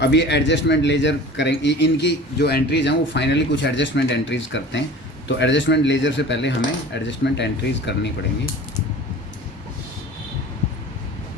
अब ये adjustment laser करेंगे, इनकी जो एंट्रीज हैं वो फाइनली कुछ एडजस्टमेंट एंट्रीज करते हैं। तो एडजस्टमेंट लेजर से पहले हमें एडजस्टमेंट एंट्रीज करनी पड़ेंगी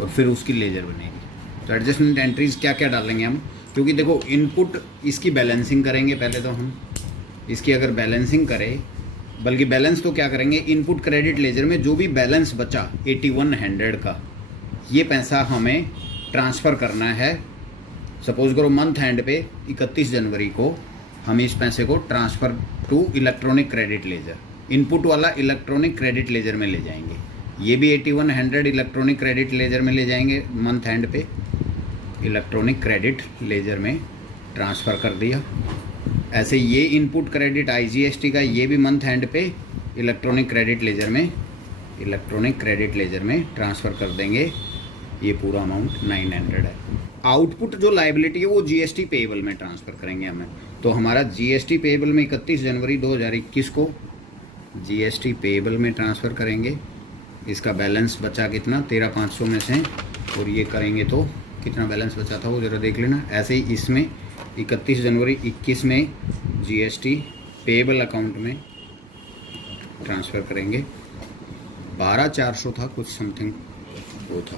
और फिर उसकी लेजर बनेगी। तो एडजस्टमेंट एंट्रीज क्या क्या डालेंगे हम, क्योंकि देखो इनपुट इसकी बैलेंसिंग करेंगे पहले तो हम इसकी अगर बैलेंसिंग करें, बल्कि बैलेंस तो क्या करेंगे, इनपुट क्रेडिट लेजर में जो भी बैलेंस बचा 8100 का, ये पैसा हमें ट्रांसफ़र करना है। सपोज करो मंथ एंड पे 31 जनवरी को हम इस पैसे को transfer to electronic credit ledger, input वाला इलेक्ट्रॉनिक क्रेडिट लेजर में ले जाएंगे। ये भी 8100 इलेक्ट्रॉनिक क्रेडिट लेजर में ले जाएंगे, मंथ एंड पे इलेक्ट्रॉनिक क्रेडिट लेजर में ट्रांसफ़र कर दिया। ऐसे ये इनपुट क्रेडिट IGST का ये भी मंथ एंड पे इलेक्ट्रॉनिक क्रेडिट लेजर में ट्रांसफ़र कर देंगे। ये पूरा अमाउंट 900 है। आउटपुट जो लाइबिलिटी है वो GST पेएबल में ट्रांसफ़र करेंगे हमें। तो हमारा GST पेएबल में 31 जनवरी 2021 को GST पेएबल में ट्रांसफ़र करेंगे। इसका बैलेंस बचा कितना, 13500 में से, और ये करेंगे तो कितना बैलेंस बचा था वो ज़रा देख लेना। ऐसे ही इसमें 31 जनवरी 21 में GST पेएबल अकाउंट में ट्रांसफ़र करेंगे। 12400 था कुछ समथिंग वो था,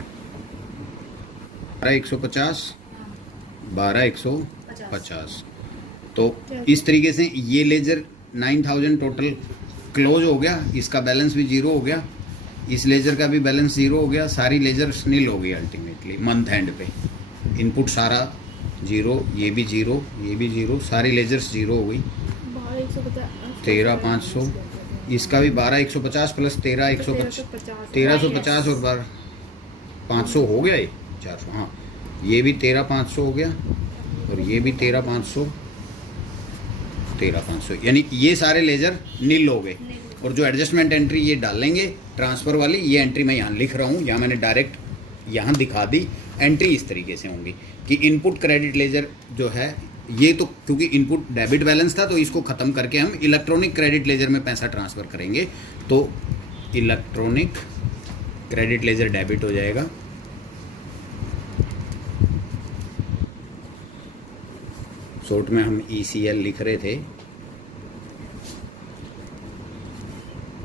12150 तो इस तरीके से ये लेजर 9000 टोटल क्लोज हो गया। इसका बैलेंस भी ज़ीरो हो गया, इस लेजर का भी बैलेंस ज़ीरो हो गया, सारी लेजर्स नील हो गई अल्टीमेटली मंथ एंड पे। इनपुट सारा ज़ीरो, ये भी ज़ीरो, ये भी ज़ीरो, सारी लेजर्स ज़ीरो हो गई। 13500, इसका भी 12150 प्लस 1350 और 500 हो गया, ये 400, हाँ ये भी 13500 हो गया और ये भी 13500, यानी ये सारे लेजर नील हो गए। और जो एडजस्टमेंट एंट्री ये डालेंगे ट्रांसफ़र वाली, ये एंट्री मैं यहाँ लिख रहा हूँ, यहाँ मैंने डायरेक्ट यहाँ दिखा दी। एंट्री इस तरीके से होंगी कि इनपुट क्रेडिट लेजर जो है ये, तो क्योंकि इनपुट डेबिट बैलेंस था तो इसको ख़त्म करके हम इलेक्ट्रॉनिक क्रेडिट लेजर में पैसा ट्रांसफ़र करेंगे। तो इलेक्ट्रॉनिक क्रेडिट लेजर डेबिट हो जाएगा, शॉर्ट में हम ECL लिख रहे थे,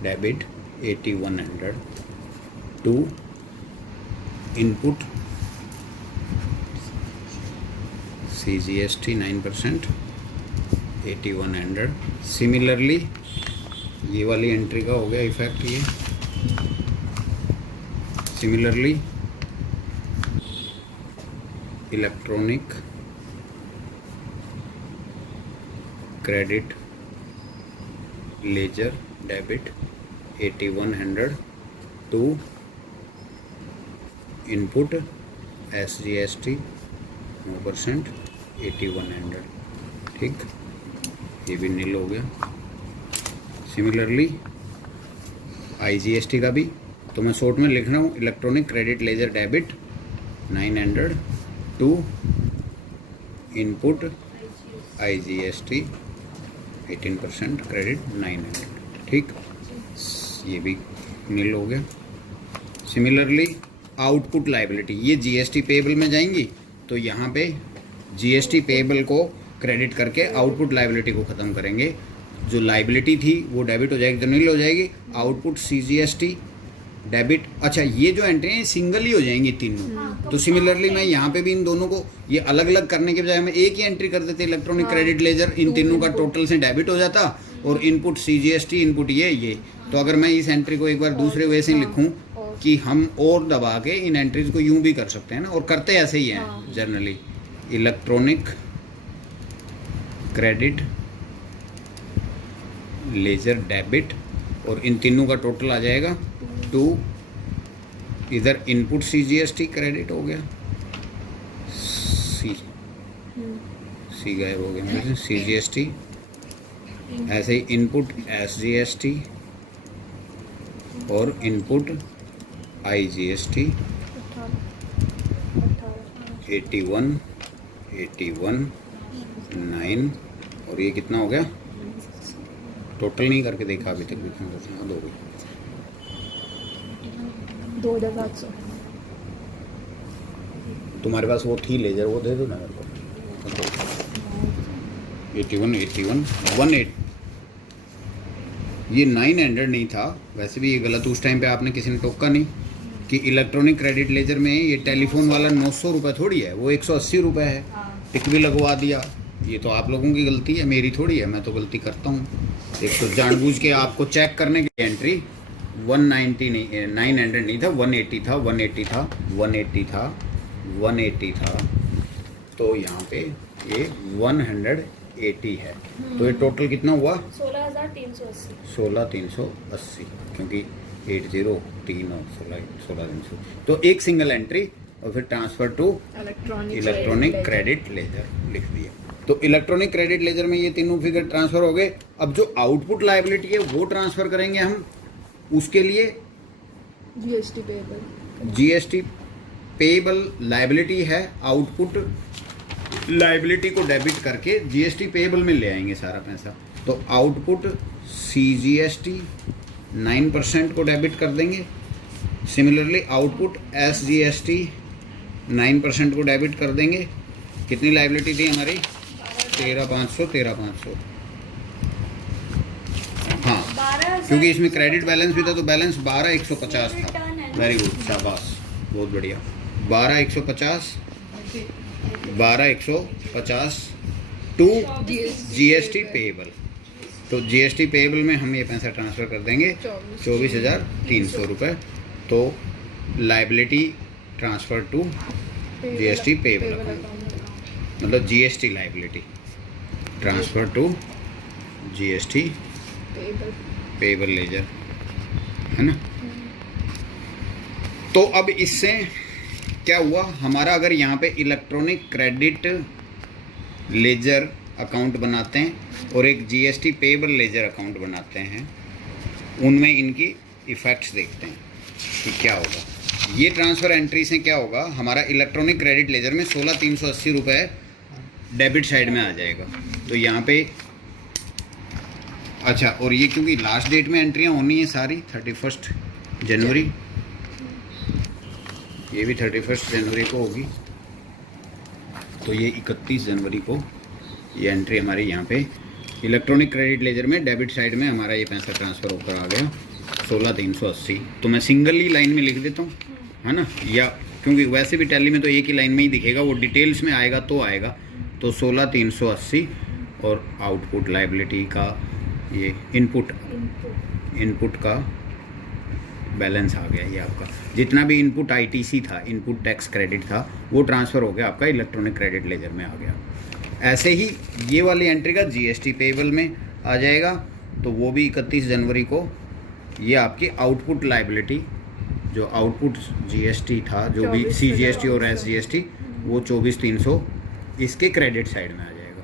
debit 8100 to input CGST 9% 8100। Similarly ये वाली एंट्री का हो गया इफेक्ट ये। Similarly electronic credit ledger debit 8100 to input SGST 9% 8100, ठीक, ये भी नील हो गया। सिमिलरली IGST का भी, तो मैं शॉर्ट में लिख रहा हूँ electronic credit ledger debit 900 to input IGST 18% credit 900, ठीक, ये भी नील हो गया। सिमिलरली आउटपुट लाइबिलिटी, ये GST पेएबल में जाएंगी, तो यहाँ पे GST पेएबल को क्रेडिट करके आउटपुट लाइबिलिटी को ख़त्म करेंगे। जो लाइबिलिटी थी वो डेबिट हो जाएगी तो नील हो जाएगी। आउटपुट CGST डेबिट, अच्छा ये जो एंट्री है सिंगल ही हो जाएंगी तीनों। तो सिमिलरली मैं यहाँ पे भी इन दोनों को ये अलग अलग करने के बजाय मैं एक ही एंट्री कर देते इलेक्ट्रॉनिक क्रेडिट लेजर, इन तीनों का टोटल से डेबिट हो जाता और इनपुट CGST, इनपुट ये। तो अगर मैं इस एंट्री को एक बार दूसरे वे से लिखूँ कि हम और दबा के इन एंट्रीज को यूं भी कर सकते हैं ना, और करते ऐसे ही हैं generally. Electronic credit ledger debit, और इन तीनों का टोटल आ जाएगा टू, इधर इनपुट CGST क्रेडिट हो गया, सी गायब हो गया, CGST, ऐसे ही इनपुट SGST और इनपुट IGST 81 9, और ये कितना हो गया, टोटल नहीं करके देखा अभी तक, कितना हो गया, 2700। तुम्हारे पास वो थी लेजर, वो दे दो ना मेरे को। 81 81 18 ये 900 नहीं था, वैसे भी ये गलत, उस टाइम पे आपने किसी ने टोका नहीं कि इलेक्ट्रॉनिक क्रेडिट लेजर में ये टेलीफोन वाला 900 रुपये थोड़ी है, वो 180 रुपये है। टिक भी लगवा दिया, ये तो आप लोगों की गलती है, मेरी थोड़ी है, मैं तो गलती करता हूँ। एक तो जानबूझ के आपको चेक करने की एंट्री 190 नहीं, 900 नहीं था, 180 था, 180 था, 180 था, 180 था, तो यहाँ पे ये 180 है। तो ये टोटल कितना हुआ? 16,380। 16,380, क्योंकि 80 3 और 16,300, तो एक सिंगल एंट्री और फिर transfer to electronic credit ledger लिख दिया। तो इलेक्ट्रॉनिक क्रेडिट लेजर में ये तीनों फिगर ट्रांसफ़र हो गए। अब जो आउटपुट लायबिलिटी है वो ट्रांसफ़र करेंगे हम, उसके लिए जीएसटी पेएबल लायबिलिटी है, आउटपुट लायबिलिटी को डेबिट करके जीएसटी पेएबल में ले आएंगे सारा पैसा। तो आउटपुट सीजीएसटी 9% को डेबिट कर देंगे। सिमिलरली आउटपुट एसजीएसटी 9% को डेबिट कर देंगे। कितनी लायबिलिटी थी हमारी? 13,500। हाँ, क्योंकि इसमें क्रेडिट बैलेंस भी था तो बैलेंस 12,150 था। वेरी गुड, शाबाश, बहुत बढ़िया। 12,150 टू जीएसटी पेएबल। तो जीएसटी पेएबल में हम ये पैसा ट्रांसफ़र कर देंगे 24,300 रुपये। तो liability transfer to GST payable account, मतलब GST liability transfer to GST payable ledger, है ना। तो अब इससे क्या हुआ हमारा, अगर यहाँ पे इलेक्ट्रॉनिक क्रेडिट लेजर अकाउंट बनाते हैं और एक जीएसटी पेएबल लेजर अकाउंट बनाते हैं, उनमें इनकी इफ़ेक्ट्स देखते हैं कि क्या होगा। ये ट्रांसफ़र एंट्री से क्या होगा, हमारा इलेक्ट्रॉनिक क्रेडिट लेजर में 16,380 रुपये डेबिट साइड में आ जाएगा। तो यहाँ पे अच्छा, और ये क्योंकि लास्ट डेट में एंट्रियाँ होनी है सारी 31 जनवरी, ये भी 31 जनवरी को होगी, तो ये 31 जनवरी को ये एंट्री हमारी यहाँ पे इलेक्ट्रॉनिक क्रेडिट लेजर में डेबिट साइड में हमारा ये पैसा ट्रांसफ़र होकर आ गया 16,380। तो मैं सिंगल ही लाइन में लिख देता हूँ, है ना, या क्योंकि वैसे भी टैली में तो एक ही लाइन में ही दिखेगा, वो डिटेल्स में आएगा तो आएगा। तो 16,380 और आउटपुट लायबिलिटी का ये इनपुट का बैलेंस आ गया। ये आपका जितना भी इनपुट आईटीसी था, इनपुट टैक्स क्रेडिट था, वो ट्रांसफ़र हो गया आपका इलेक्ट्रॉनिक क्रेडिट लेजर में आ गया। ऐसे ही ये वाली एंट्री का जीएसटी पेएबल में आ जाएगा, तो वो भी 31 जनवरी को ये आपकी आउटपुट लायबिलिटी, जो आउटपुट जीएसटी था, जो भी सीजीएसटी और एसजीएसटी, वो 24,300 इसके क्रेडिट साइड में आ जाएगा।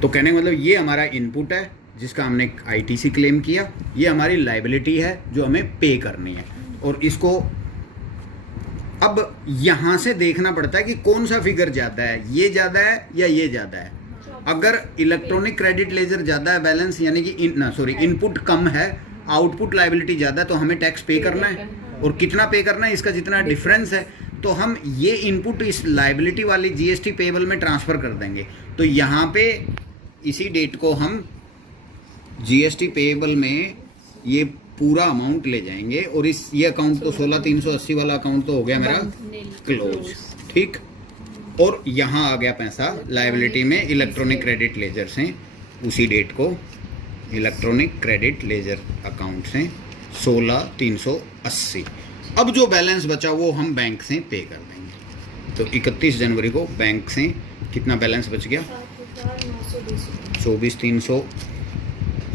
तो कहने का मतलब ये हमारा इनपुट है जिसका हमने आईटीसी क्लेम किया, ये हमारी लायबिलिटी है जो हमें पे करनी है। और इसको अब यहाँ से देखना पड़ता है कि कौन सा फिगर ज़्यादा है, ये ज़्यादा है या ये ज़्यादा है। अगर इलेक्ट्रॉनिक क्रेडिट लेजर ज़्यादा है बैलेंस, यानी कि इनपुट कम है, आउटपुट लायबिलिटी ज़्यादा, तो हमें टैक्स पे करना है। और कितना पे करना है, इसका जितना डिफरेंस है, तो हम ये इनपुट इस लायबिलिटी वाली जीएसटी पेएबल में ट्रांसफ़र कर देंगे। तो यहाँ पे इसी डेट को हम जीएसटी पेएबल में ये पूरा अमाउंट ले जाएंगे, और इस ये अकाउंट तो 16,380 वाला अकाउंट तो हो गया मेरा क्लोज, ठीक। और यहाँ आ गया पैसा लायबिलिटी में इलेक्ट्रॉनिक क्रेडिट लेजर से, उसी डेट को इलेक्ट्रॉनिक क्रेडिट लेजर अकाउंट से 16,380। अब जो बैलेंस बचा वो हम बैंक से पे कर देंगे। तो 31 जनवरी को बैंक से कितना बैलेंस बच गया?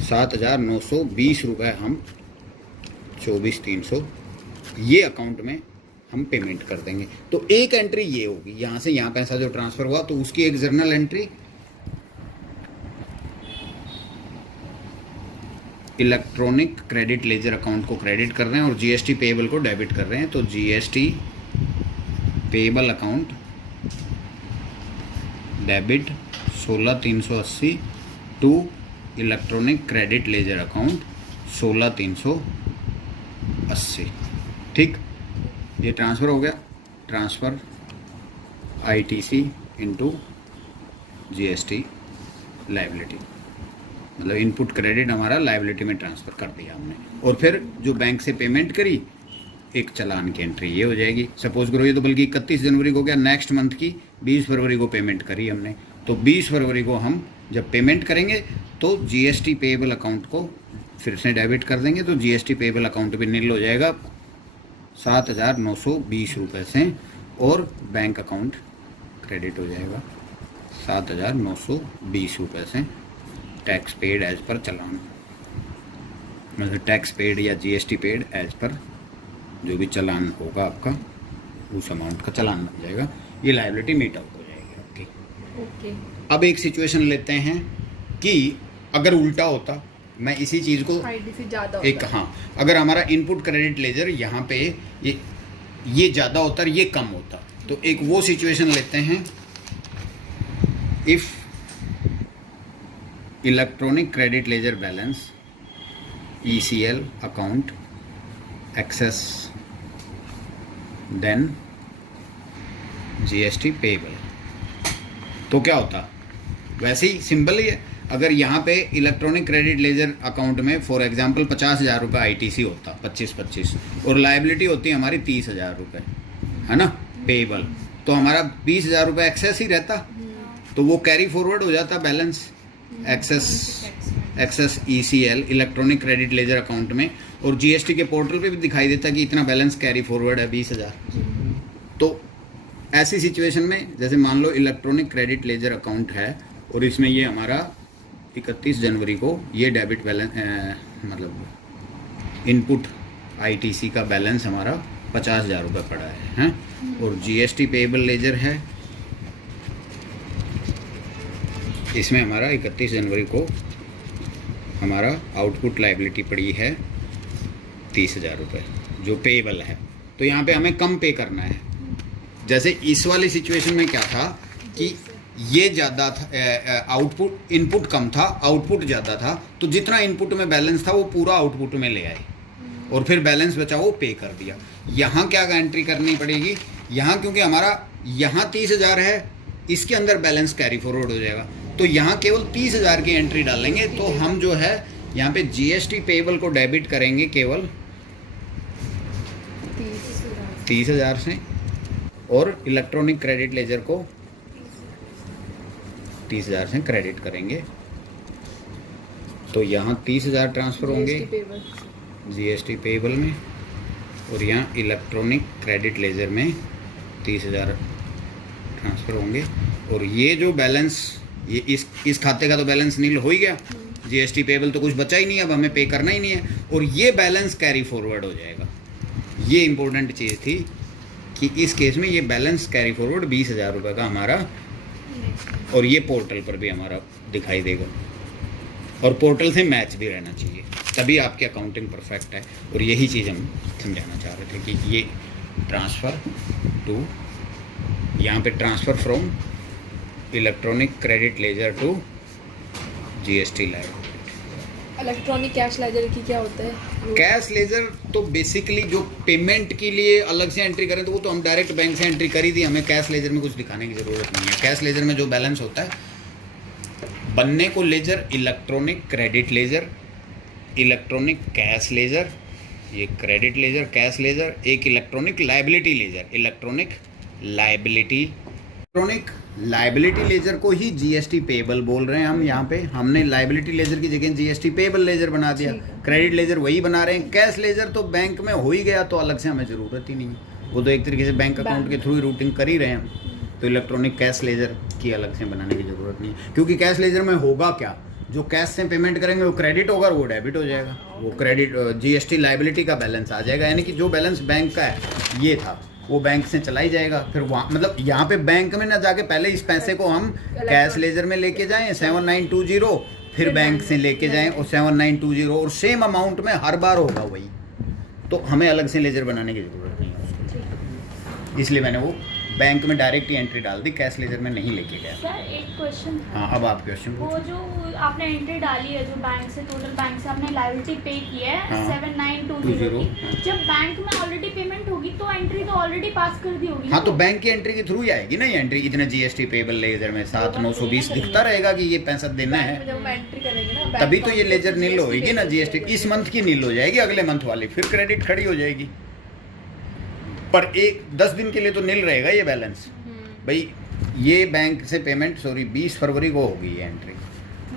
7,920 रुपये हम 24,300 ये अकाउंट में हम पेमेंट कर देंगे। तो एक एंट्री ये होगी, यहाँ से यहाँ पैसा जो ट्रांसफ़र हुआ, तो उसकी एक journal entry electronic credit ledger account को क्रेडिट कर रहे हैं और जीएसटी पेएबल को डेबिट कर रहे हैं। तो GST payable account debit 16,380 to electronic credit ledger account 16,380, ठीक। ये ट्रांसफ़र हो गया, transfer ITC into GST liability, मतलब इनपुट क्रेडिट हमारा लायबिलिटी में ट्रांसफ़र कर दिया हमने। और फिर जो बैंक से पेमेंट करी, एक चालान की एंट्री ये हो जाएगी। सपोज करो ये तो बल्कि 31 जनवरी को गया, नेक्स्ट मंथ की 20 फरवरी को पेमेंट करी हमने, तो 20 फरवरी को हम जब पेमेंट करेंगे तो जीएसटी पेएबल अकाउंट को फिर से डेबिट कर देंगे, तो जीएसटी पेएबल अकाउंट भी नील हो जाएगा 7,920 रुपये से, और बैंक अकाउंट क्रेडिट हो जाएगा 7,920 रुपये से। टैक्स पेड एज पर चालान, मतलब टैक्स पेड या जीएसटी पेड एज पर जो भी चालान होगा आपका, उस अमाउंट का चालान बन जाएगा। ये लायबिलिटी मीट आउट हो जाएगी आपकी। ओके। अब एक सिचुएशन लेते हैं कि अगर उल्टा होता, मैं इसी चीज़ को आईडीसी ज़्यादा एक, हाँ, अगर हमारा इनपुट क्रेडिट लेजर यहाँ पे ये ज़्यादा होता और ये कम होता, तो एक वो सिचुएशन लेते हैं, if electronic credit ledger balance ECL account excess than GST payable, तो क्या होता? वैसे ही सिंपल ही है। अगर यहाँ पे इलेक्ट्रॉनिक क्रेडिट लेजर अकाउंट में फॉर एग्जांपल 50,000 रुपये ITC होता, 25-25, और लायबिलिटी होती है हमारी 30,000 रुपये, है ना, पेएबल, तो हमारा 20,000 रुपये एक्सेस ही रहता, तो वो कैरी फॉरवर्ड हो जाता balance excess ECL electronic credit ledger account में, और जीएसटी के पोर्टल पे भी दिखाई देता कि इतना बैलेंस कैरी फॉरवर्ड है 20,000। तो ऐसी सिचुएशन में जैसे मान लो इलेक्ट्रॉनिक क्रेडिट लेजर अकाउंट है और इसमें ये हमारा 31 जनवरी को ये डेबिट बैलेंस मतलब इनपुट ITC का बैलेंस हमारा 50,000 रुपये पड़ा है, और जीएसटी पेएबल लेजर है, इसमें हमारा 31 जनवरी को हमारा आउटपुट लायबिलिटी पड़ी है 30,000 रुपये जो पेएबल है, तो यहाँ पे हमें कम पे करना है। जैसे इस वाली सिचुएशन में क्या था कि ये ज़्यादा था, आउटपुट, इनपुट कम था, आउटपुट ज़्यादा था, तो जितना इनपुट में बैलेंस था वो पूरा आउटपुट में ले आए और फिर बैलेंस बचा वो पे कर दिया। यहाँ क्या एंट्री करनी पड़ेगी? यहाँ क्योंकि हमारा यहाँ 30,000 है, इसके अंदर बैलेंस कैरी फॉरवर्ड हो जाएगा, तो यहाँ केवल 30,000 की एंट्री डालेंगे, तो हम जो है यहाँ पे जीएसटी पेएबल को डेबिट करेंगे केवल 30,000 से, और इलेक्ट्रॉनिक क्रेडिट लेजर को 30,000 से क्रेडिट करेंगे, तो यहाँ 30,000 ट्रांसफ़र होंगे जीएसटी पेएबल में, और यहाँ इलेक्ट्रॉनिक क्रेडिट लेजर में 30,000 ट्रांसफ़र होंगे, और ये जो बैलेंस, ये इस खाते का तो बैलेंस नील हो ही गया, जीएसटी पेएबल तो कुछ बचा ही नहीं, अब हमें पे करना ही नहीं है, और ये बैलेंस कैरी फॉरवर्ड हो जाएगा। ये इंपॉर्टेंट चीज़ थी कि इस केस में ये बैलेंस कैरी फॉरवर्ड 20,000 रुपये का हमारा, और ये पोर्टल पर भी हमारा दिखाई देगा, और पोर्टल से मैच भी रहना चाहिए, तभी आपकी अकाउंटिंग परफेक्ट है। और यही चीज़ हम समझाना चाह रहे थे कि ये ट्रांसफ़र टू, यहाँ पे transfer from electronic credit ledger to GST liability. Electronic cash ledger की क्या होता है? कैश लेजर तो बेसिकली जो पेमेंट के लिए अलग से एंट्री करें, तो वो तो हम डायरेक्ट बैंक से एंट्री कर ही दी, हमें कैश लेजर में कुछ दिखाने की ज़रूरत नहीं है। कैश लेजर में जो बैलेंस होता है, बनने को ledger electronic credit ledger, electronic cash ledger, ये क्रेडिट लेजर, कैश लेजर, एक electronic liability ledger, electronic liability ledger को ही जीएसटी पेएबल बोल रहे हैं हम। यहाँ पे हमने लायबिलिटी लेजर की जगह जीएसटी पेएबल लेजर बना दिया, क्रेडिट लेजर वही बना रहे हैं। कैश लेजर तो बैंक में हो ही गया, तो अलग से हमें ज़रूरत ही नहीं है, वो तो एक तरीके से बैंक अकाउंट के थ्रू ही रूटिंग कर ही रहे हैं हम, तो इलेक्ट्रॉनिक कैश लेजर की अलग से बनाने की ज़रूरत नहीं है, क्योंकि कैश लेजर में होगा क्या, जो कैश से पेमेंट करेंगे वो क्रेडिट होगा, वो डेबिट हो जाएगा, वो क्रेडिट जीएसटी लायबिलिटी का बैलेंस आ जाएगा, यानी कि जो बैलेंस बैंक का है ये था वो बैंक से चला ही जाएगा। फिर वहाँ मतलब यहाँ पे बैंक में ना जाके पहले इस पैसे को हम कैश लेजर में लेके जाएं 7920, फिर बैंक से लेके जाएं और 7920, और सेम अमाउंट में हर बार होगा वही, तो हमें अलग से लेजर बनाने की ज़रूरत नहीं है, इसलिए मैंने वो बैंक में डायरेक्ट ही एंट्री डाल दी, कैश लेजर में नहीं लेके गया। सर एक क्वेश्चन था। हाँ, अब आप क्वेश्चन वो पूछो। जो आपने एंट्री डाली है, जो बैंक से टोटल बैंक से आपने लायबिलिटी पे की है हाँ। 7920 की, हाँ। जब बैंक में ऑलरेडी पेमेंट होगी तो एंट्री तो ऑलरेडी पास कर दी होगी हाँ, ना तो वो? बैंक की एंट्री के थ्रू ही आएगी ना ये एंट्री, इतने जीएसटी पेबल लेजर में 7,920 दिखता रहेगा कि ये पैसा देना बैंक में है, जब हम एंट्री करेंगे ना बैंक तभी तो ये अकाउंट लेजर में नील GST होगी ना। पेबल जीएसटी पेबल इस मंथ की नील हो जाएगी, अगले मंथ वाली फिर क्रेडिट खड़ी हो जाएगी। पर एक 10 दिन के लिए तो नील रहेगा ये बैलेंस। भाई ये बैंक से पेमेंट 20 फरवरी को होगी ये एंट्री,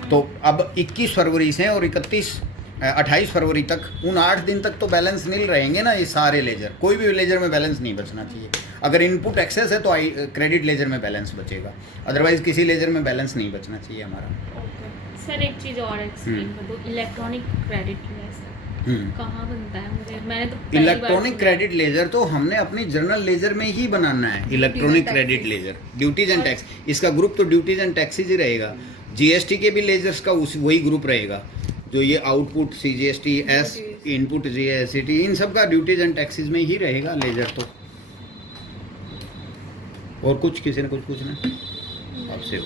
तो अब 21 फरवरी से और 28 फरवरी तक, उन 8 दिन तक तो बैलेंस नील रहेंगे ना ये सारे लेजर। कोई भी लेजर में बैलेंस नहीं बचना चाहिए। अगर इनपुट एक्सेस है तो क्रेडिट लेजर में बैलेंस बचेगा, अदरवाइज किसी लेजर में बैलेंस नहीं बचना चाहिए हमारा। ओके सर, एक चीज़ और एक्सप्लेन कर दो, इलेक्ट्रॉनिक क्रेडिट लेजर कहाँ बनता है? मुझे मैंने तो पहली बार इलेक्ट्रॉनिक सुना। क्रेडिट लेजर तो हमने अपनी जनरल लेजर में ही बनाना है। Electronic and credit taxes। Ledger, duties and tax, इसका ग्रुप तो ड्यूटीज एंड टैक्सेज ही रहेगा। जीएसटी के भी लेजर्स का वही ग्रुप रहेगा, जो ये output CGST S, input GST, इन सब का ड्यूटीज एंड टैक्सेज में ही रहेगा लेजर तो। और कुछ किसी ने कुछ पूछना आपसे?